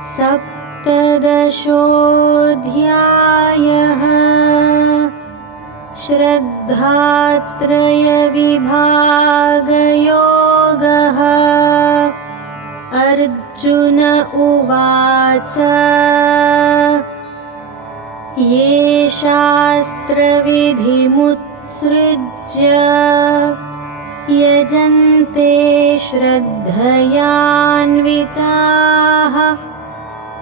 सप्तदशोऽध्यायः। श्रद्धात्रयविभागयोगः। अर्जुन उवाच ये शास्त्रविधिमुत्सृज्य यजन्ते श्रद्धयान्विताः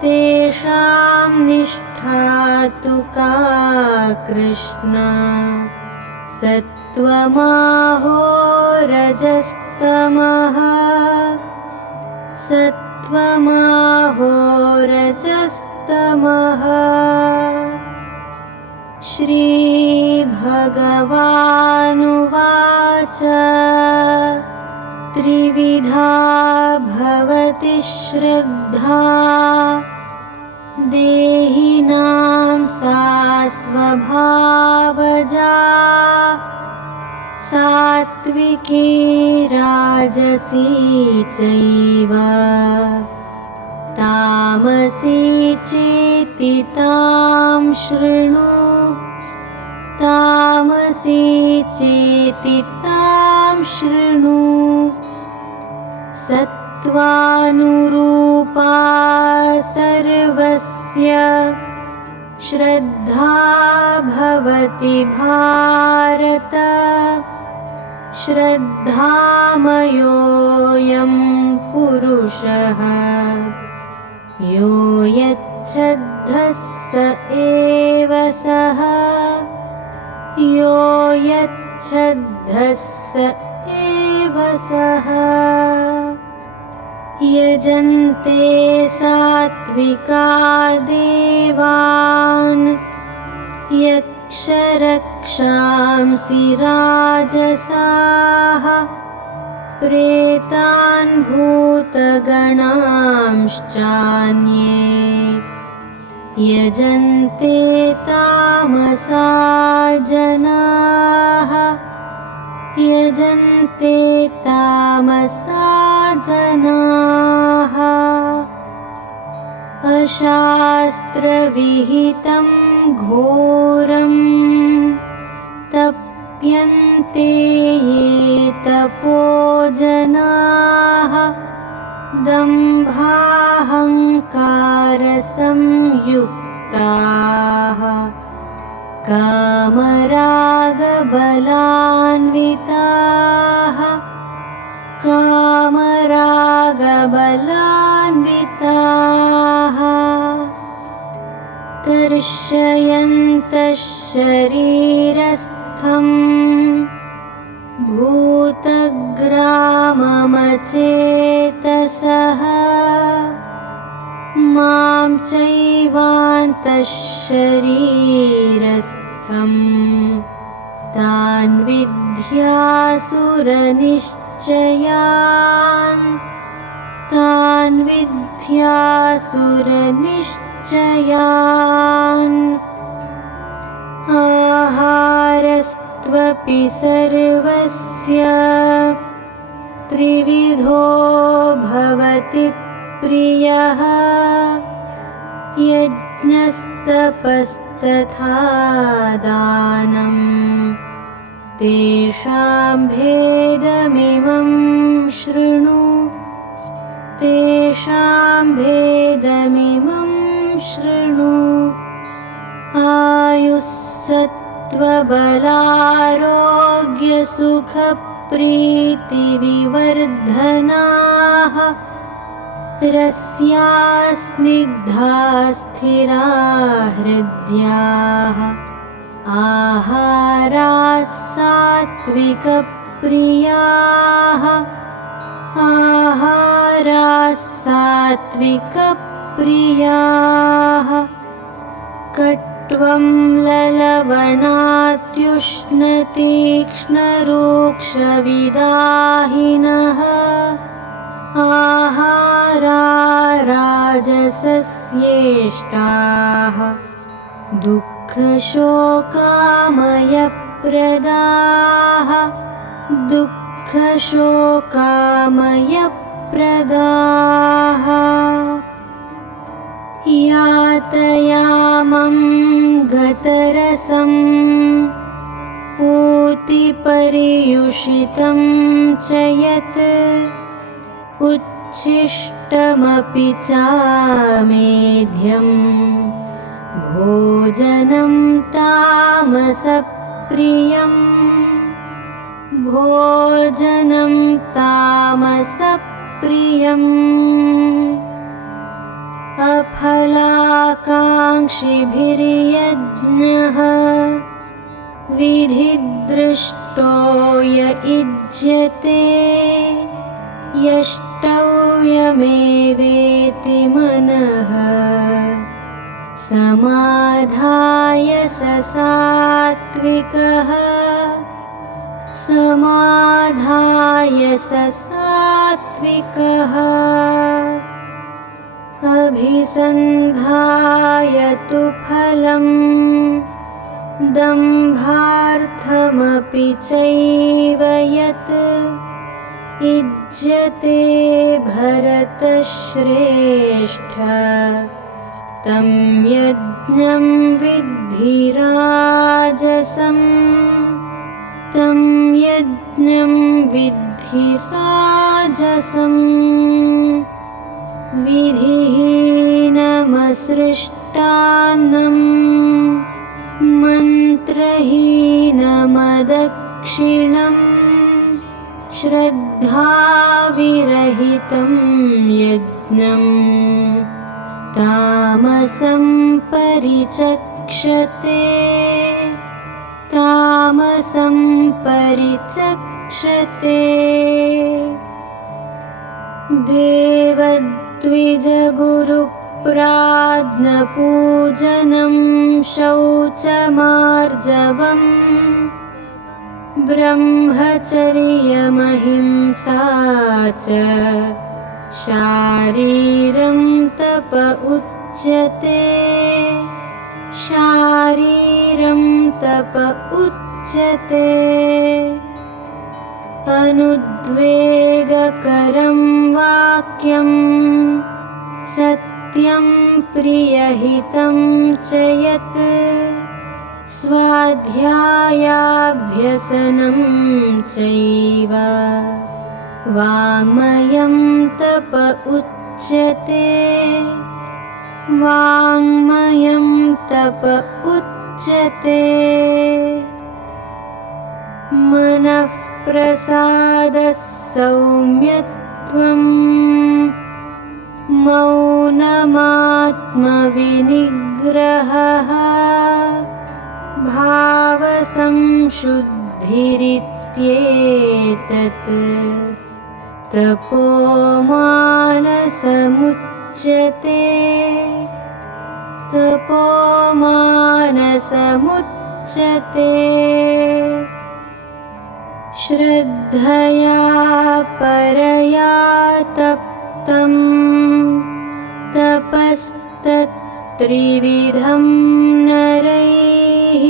तेषां निष्ठा तु का कृष्ण। सत्त्वमाहो रजस्तमः सत्त्वमाहो रजस्तमः। श्रीभगवानुवाच त्रिविधा भवति श्रद्धा देहिनां सा स्वभावजा। सात्विकी राजसी चैव तामसी चेति तां शृणु। तामसी चेति तां शृणु। सत्त्वानुरूपा सर्वस्य श्रद्धा भवति भारत। श्रद्धामयोऽयं पुरुषः यो यच्छ्रद्धः स एव सः। यो यच्छ्रद्धः स एव सः। यजन्ते सात्विका देवान् यक्षरक्षांसि राजसाः। प्रेतान् भूतगणांश्चान्ये यजन्ते तामसा जनाः। यजन्ते तामसा जनाः। अशास्त्रविहितं घोरं तप्यन्ते ये तपो जनाः। दम्भाहङ्कारसंयुक्ताः कामरागबलान्विताः। कामरागबलान्विताः कर्षयन्तः शरीरस्थं भूतग्राममचेतसः। मां चैवान्तः शरीरस्थं तान् विद्यासुरनिश्चयान्। तान् विद्यासुरनिश्चयान्। आहारस्त्वपि सर्वस्य त्रिविधो भवति प्रियः। यज्ञस्तपस्तथा दानं तेषां भेदमिमं शृणु। तेषां भेदमिमं शृणु। आयुस्सत्त्वबलारोग्यसुखप्रीतिविवर्धनाः रस्या स्निग्धा स्थिरा हृद्याः। आहाराः सात्विकप्रियाः। आहाराः सात्विकप्रियाः। कट्वं ललवणात्युष्णतीक्ष्णरूक्षविदाहिनः आहारा राजसस्येष्टाः दुःखशोकामयप्रदाः दुःखशोकामयप्रदाः अमृतरसं पूतिपर्युषितं च यत् उच्छिष्टमपि चामेध्यं भोजनं तामसप्रियम् भोजनं तामसप्रियम् अफलाकाङ्क्षिभिर्यज्ञः विधिदृष्टो य युज्यते यष्टव्यमेवेति मनः समाधाय स सात्विकः समाधाय स सात्विकः अभिसन्धाय तु फलम् दम्भार्थमपि चैव यत् युज्यते भरतश्रेष्ठ तं यज्ञं विद्धि राजसम् तं यज्ञं विद्धि राजसम् विधिहीनमसृष्टान्नम् मन्त्रहीनमदक्षिणम् श्रद्धाविरहितं यज्ञम् तामसं परिचक्षते तामसं परिचक्षते देवद्विजगुरुप्राज्ञपूजनं शौचमार्जवम् ब्रह्मचर्यमहिंसा च शारीरं तप उच्यते शारीरं तप उच्यते अनुद्वेगकरं वाक्यं सत्यं प्रियहितं च यत् स्वाध्यायाभ्यसनं चैव वाङ्मयं तप उच्यते वाङ्मयं तप उच्यते मनः प्रसादः सौम्यत्वं मौनमात्मविनिग्रहः भावसंशुद्धिरित्येतत् तपोमानसमुच्यते तपोमानसमुच्यते श्रद्धया परया तप्तं तपस्तत्त्रिविधं नरैः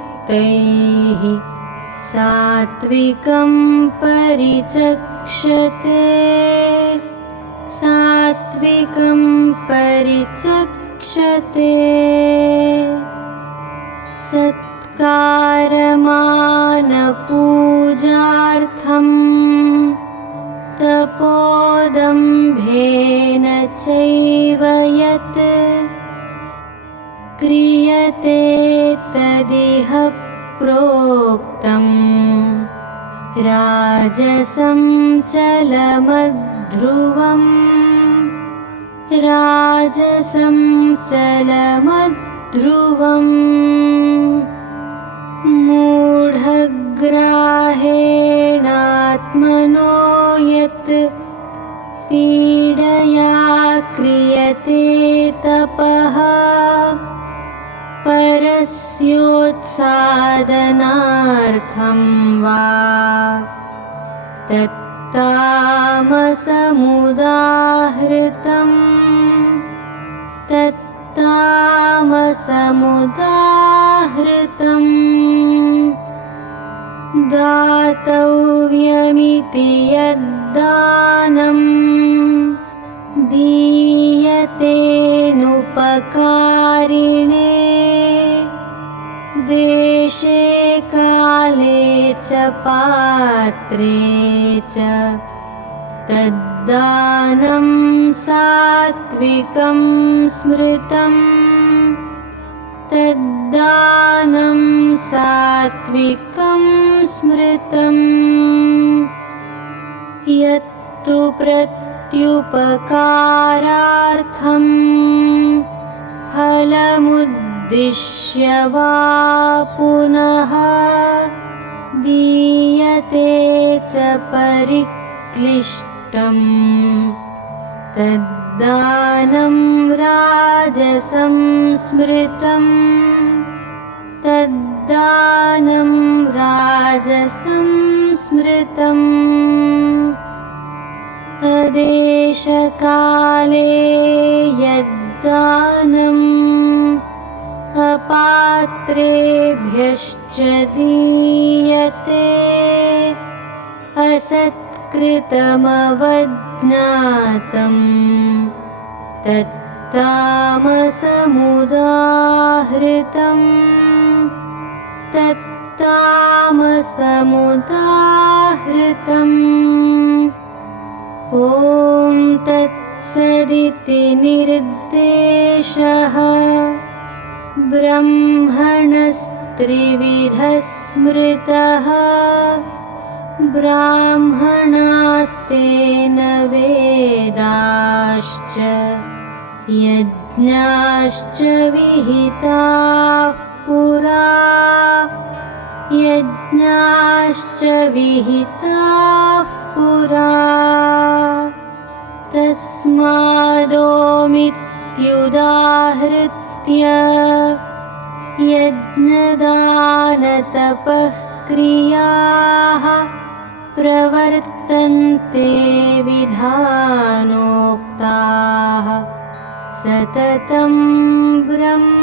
अफलाकाङ्क्षिभिर्युक्तैः सात्विकं परिचक्षते सात्विकं परिचक्षते सत्कारमानपूजार्थं तपोदम्भेन चैव यत् क्रियते तदिह प्रोक्तं राजसं चलमध्रुवम् राजसं चलमध्रुवम् मूढग्राहेणात्मनो यत् पीडया क्रियते तपः परस्योत्सादनार्थं वा तत्तामसमुदाहृतम् तत्तामसमुदाहृतम् दातव्यमिति यद्दानं दीयतेनुपकारिणे देशे काले च पात्रे च तद्दानं सात्विकं स्मृतम् तद्दानं सात्विकं स्मृतम् यत्तु प्रत्युपकारार्थं फलमुद्दिश्य वा पुनः दीयते च परिक्लिष्टम् तद्दानं राजसं स्मृतम् तद्दानं राजसं स्मृतम् अदेशकाले यद्दानम् अपात्रेभ्यश्च दीयते असत्कृतमवज्ञातम् तत्तामसमुदाहृतम् तत्तामसमुदाहृतम् ॐ तत्सदिति निर्देशः ब्रह्मणस्त्रिविधः स्मृतः ब्राह्मणास्तेन वेदाश्च यज्ञाश्च विहिताः पुरा यज्ञाश्च विहिताः पुरा तस्मादोमित्युदाहृत्य यज्ञदानतपः क्रियाः प्रवर्तन्ते विधानोक्ताः सततं ब्रह्मवादिनां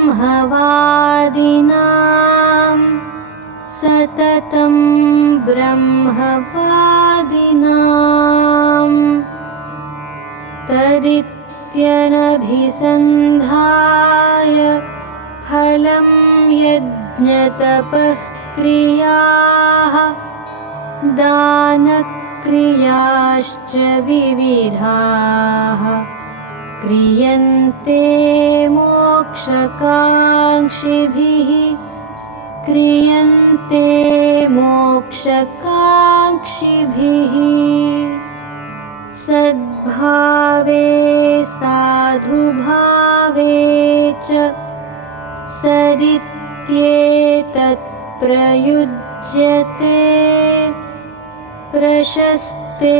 सततं ब्रह्मवादिनाम् तदित्यनभिसन्धाय फलं यज्ञतपः क्रियाः दानक्रियाश्च विविधाः क्रियन्ते मोक्षकाङ्क्षिभिः क्रियन्ते मोक्षकाङ्क्षिभिः सद्भावे साधुभावे च सदित्येतत् प्रयुज्यते प्रशस्ते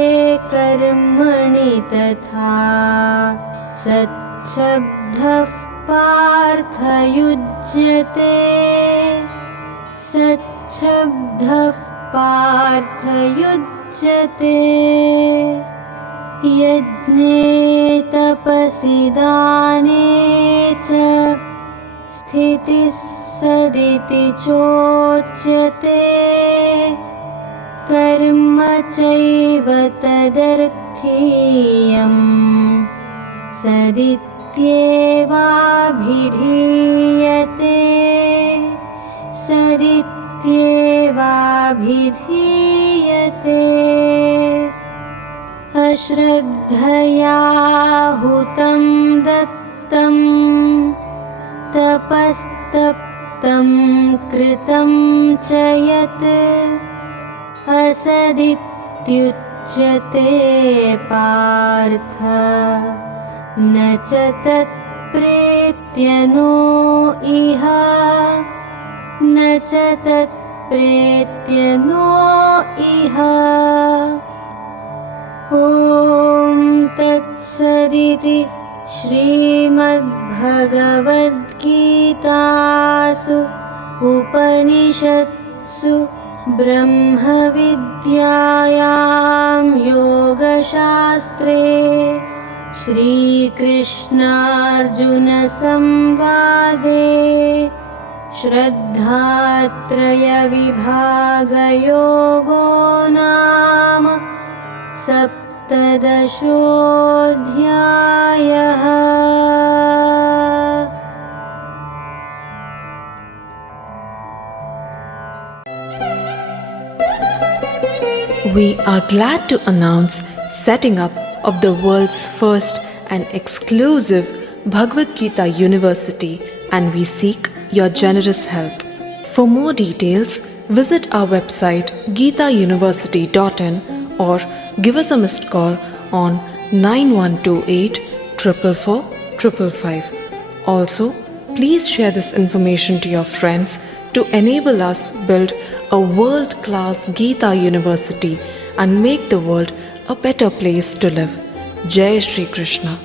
कर्मणि तथा सच्छब्दः पार्थयुज्यते सच्छब्दः पार्थयुज्यते यज्ञे तपसि दाने च स्थितिः सदिति चोच्यते कर्म चैव तदर्थीयम् सदित्येवाभिधीयते सदित्येवाभिधीयते अश्रद्धया हुतं दत्तं तपस्तप्तं कृतं च यत् असदित्युच्यते पार्थ न च तत्प्रेत्य नो इह न च तत्प्रेत्य नो इह ॐ तत्सदिति श्रीमद्भगवद्गीतासु उपनिषत्सु ब्रह्मविद्यायां योगशास्त्रे श्रीकृष्णार्जुनसंवादे श्रद्धात्रयविभागयोगो नाम सप्तदशोऽध्यायः। We are glad to announce setting up of the world's first and exclusive Bhagavad Gita University, and we seek your generous help. For more details, visit our website geetauniversity.in or give us a missed call on 9128 444 555. Also, please share this information to your friends to enable us build a world-class Gita University and make the world a better place to live. Jai Shri Krishna.